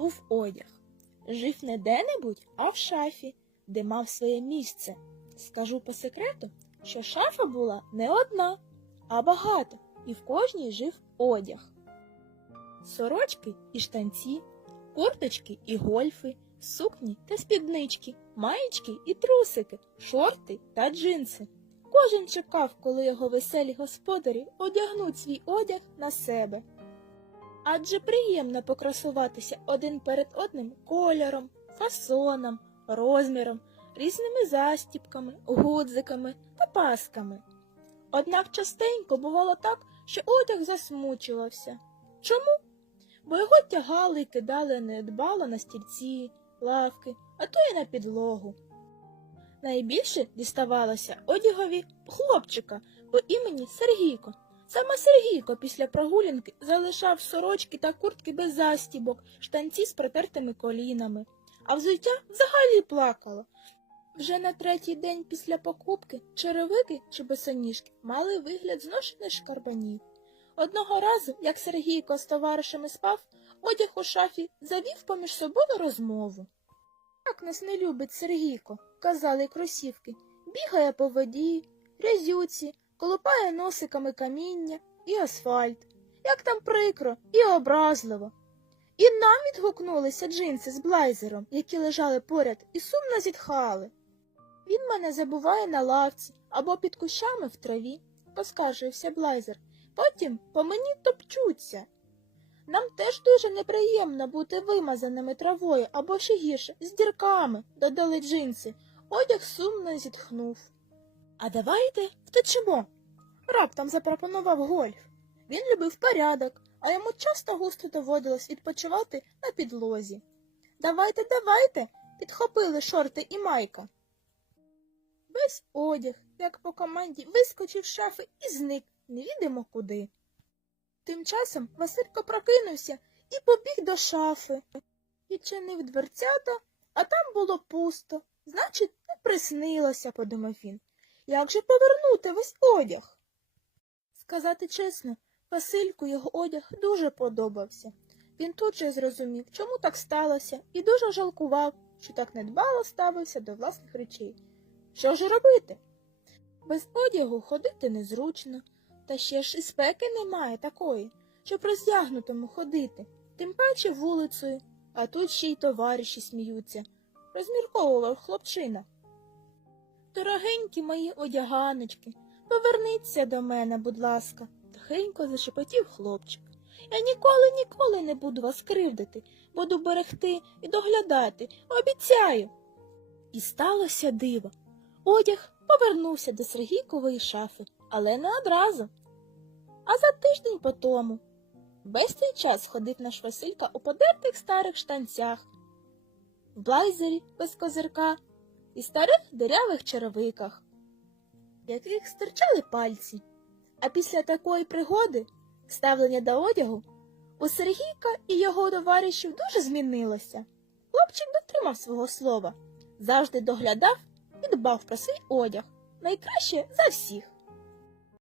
був одяг. Жив не де-небудь, а в шафі, де мав своє місце. Скажу по секрету, що шафа була не одна, а багато, і в кожній жив одяг. Сорочки і штанці, курточки і гольфи, сукні та спіднички, маєчки і трусики, шорти та джинси. Кожен чекав, коли його веселі господарі одягнуть свій одяг на себе. Адже приємно покрасуватися один перед одним кольором, фасоном, розміром, різними застіпками, гудзиками та пасками. Однак частенько бувало так, що одяг засмучувався. Чому? Бо його тягали і кидали недбало на стільці, лавки, а то й на підлогу. Найбільше діставалося одягові хлопчика по імені Сергійко. Саме Сергійко після прогулянки залишав сорочки та куртки без застібок, штанці з протертими колінами, а взуття взагалі плакало. Вже на третій день після покупки черевики чи босоніжки мали вигляд зношених шкарбанів. Одного разу, як Сергійко з товаришами спав, одяг у шафі завів поміж собою розмову. Як нас не любить Сергійко, казали кросівки, бігає по воді, грязюці, колупає носиками каміння і асфальт. Як там прикро і образливо. І нам відгукнулися джинси з блайзером, які лежали поряд, і сумно зітхали. Він мене забуває на лавці або під кущами в траві, поскаржився блайзер. Потім по мені топчуться. Нам теж дуже неприємно бути вимазаними травою або ще гірше, з дірками, додали джинси. Одяг сумно зітхнув. А давайте втечемо. Раптом запропонував Гольф. Він любив порядок, а йому часто густо доводилось відпочивати на підлозі. Давайте, давайте, підхопили шорти і майка. Весь одяг, як по команді, вискочив з шафи і зник невідомо куди. Тим часом Василько прокинувся і побіг до шафи. Відчинив дверцята, а там було пусто. Значить, не приснилося, подумав він. Як же повернути весь одяг? Сказати чесно, Васильку його одяг дуже подобався. Він тут же зрозумів, чому так сталося, і дуже жалкував, що так недбало ставився до власних речей. Що ж робити? Без одягу ходити незручно, та ще ж і спеки немає такої, щоб роздягнутому ходити, тим паче вулицею, а тут ще й товариші сміються, розмірковував хлопчина. Дорогенькі мої одяганочки, поверніться до мене, будь ласка, тихенько зашепотів хлопчик. Я ніколи, ніколи не буду вас кривдити, буду берегти і доглядати, обіцяю. І сталося диво. Одяг повернувся до Сергійкової шафи, але не одразу. А за тиждень по тому. Весь цей час ходив наш Василька у подертих старих штанцях, в блайзері без козирка і старих дирявих черевиках, яких стирчали пальці. А після такої пригоди, ставлення до одягу, у Сергійка і його товаришів дуже змінилося. Хлопчик дотримав свого слова, завжди доглядав і дбав про свій одяг найкраще за всіх.